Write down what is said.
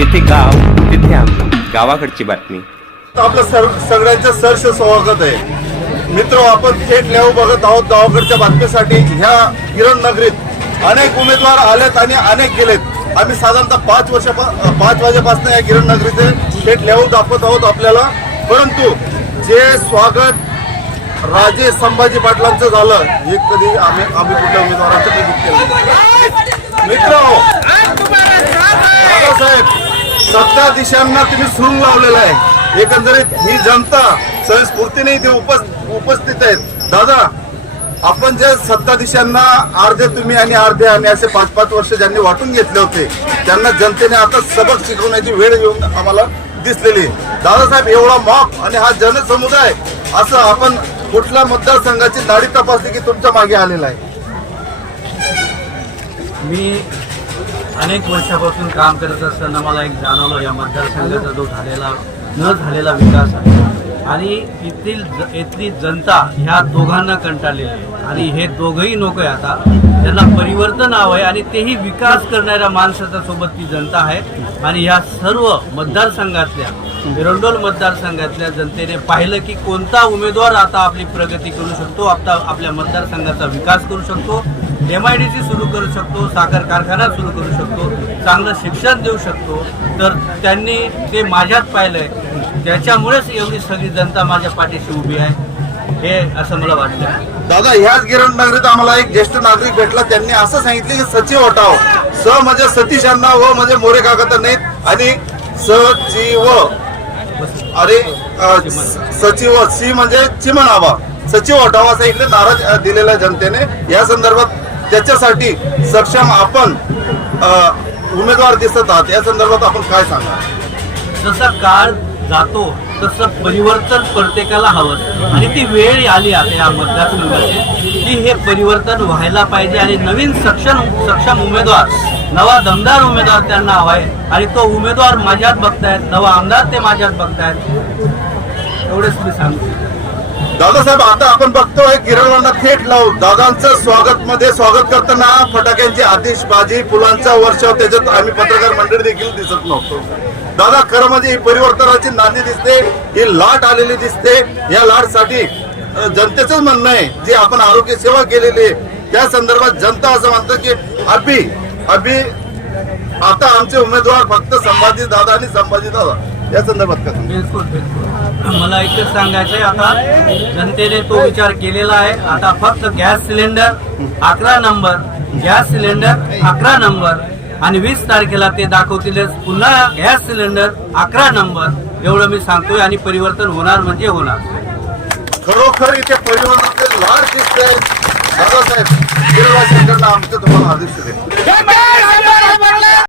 जिथे गाव तिथे आम्ही गावाकडची बातमी. आपलं सर्व सगळ्यांचं सरस स्वागत आहे. मित्र आपण थेट लेव बघत आहोत गावाकडच्या बातमीसाठी. ह्या किरण नगरीत अनेक उमेदवार आलेत आणि अनेक गेलेत. आम्ही साधारणतः पाच वर्षा पाच वाजेपासून या किरण नगरीचे थेट लेव दाखवत आहोत आपल्याला. परंतु जे स्वागत राजे संभाजी पाटलांचं झालं हे कधी आम्ही आम्ही कुठल्या उमेदवारांचं मित्र दादासाहेब सत्ता दिशांना तुम्ही सुरू लावलेला आहे. एकंदरीत ही जनता स्वयंस्फूर्तीने इथे उपस उपस्थित आहेत. दादा आपण ज्या सत्ताधीशांना अर्धे तुम्ही आणि अर्धे आम्ही असे पाच पाच वर्ष ज्यांनी वाटून घेतले होते त्यांना जनतेने आता सबक शिकवण्याची वेळ येऊन आम्हाला दिसलेली दादासाहेब एवढा माप आणि हा जनसमुदाय असं आपण कुठल्या मतदारसंघाची दाढी तपासली की तुमच्या मागे आलेला आहे? मी अनेक वर्षापासून काम करत असताना मला एक जाणवलं या मतदारसंघाचा जो झालेला न झालेला विकास आहे. आणि येथील ज- इथली जनता ह्या दोघांना कंटाळलेली आहे. आणि हे दोघंही नको आहे आता. त्यांना परिवर्तन हवं आहे आणि तेही विकास करणाऱ्या माणसाच्या सोबत ती जनता आहे. आणि ह्या सर्व मतदारसंघातल्या एरंडोल मतदारसंघातल्या जनतेने पाहिलं की कोणता उमेदवार आता आपली प्रगती करू शकतो आता आपल्या मतदारसंघाचा विकास करू शकतो. एम आय डी सी सुरू करू शकतो साखर कारखाना सुरू करू शकतो चांगलं शिक्षण देऊ शकतो. तर त्यांनी ते माझ्यात पाहिलंय. त्याच्यामुळेच एवढी सगळी जनता माझ्या पाठीशी उभी आहे. हे असं मला वाटलं दादा ह्याच गिरण नगरीत आम्हाला एक ज्येष्ठ नागरिक भेटला. त्यांनी असं सांगितलं की सचिव हटाव स म्हणजे सतीश यांना व म्हणजे मोरे काका तर नाहीत आणि सचिव अरे सचिव सी म्हणजे चिमणावा सचिव हटावा असा इकडे नाराज दिलेला जनतेने. या संदर्भात त्याच्यासाठी सक्षम आपण उमेदवार दिसत आहात. या संदर्भात आपण काय सांगा जसा काळ जातो तसं परिवर्तन प्रत्येकाला हवं आणि ती वेळ आली आता या मतदारसंघाची. की हे परिवर्तन व्हायला पाहिजे आणि नवीन सक्षम सक्षम उमेदवार नवा दमदार उमेदवार त्यांना हवा आहे. आणि तो उमेदवार माझ्यात बघतायत नवा आमदार ते माझ्यात बघतायत. एवढंच मी सांगतो. दादासाहेब आता आपण बघतोय किरणवांना थेट लावून दादांचं स्वागत मध्ये स्वागत करताना फटाक्यांची आतिषबाजी फुलांचा वर्षाव त्याच्यात आम्ही पत्रकार मंडळी देखील दिसत नव्हतो. दादा खरं म्हणजे ही परिवर्तनाची नांदी दिसते ही लाट आलेली दिसते. या लाटसाठी जनतेच म्हणणं आहे जे आपण आरोग्य सेवा केलेली आहे त्या संदर्भात जनता असं म्हणतं की अभि अभि आता आमचे उमेदवार फक्त संभाजी दादा आणि संभाजी दादा. या संदर्भात का सांगू? बिलकुल बिलकुल. मला एकच सांगायचं आहे आता जनतेने तो विचार केलेला आहे. आता फक्त गॅस सिलेंडर अकरा नंबर गॅस सिलेंडर अकरा नंबर आणि वीस तारखेला ते दाखवतीलच पुन्हा गॅस सिलेंडर अकरा नंबर एवढं मी सांगतोय आणि परिवर्तन होणार म्हणजे होणार. खरोखर इथे परिवर्तनाचे लाड दिसतंय. दादासाहेब गिरवाशांकडनं आमचं तुम्हाला आदेश शुभेच्छा.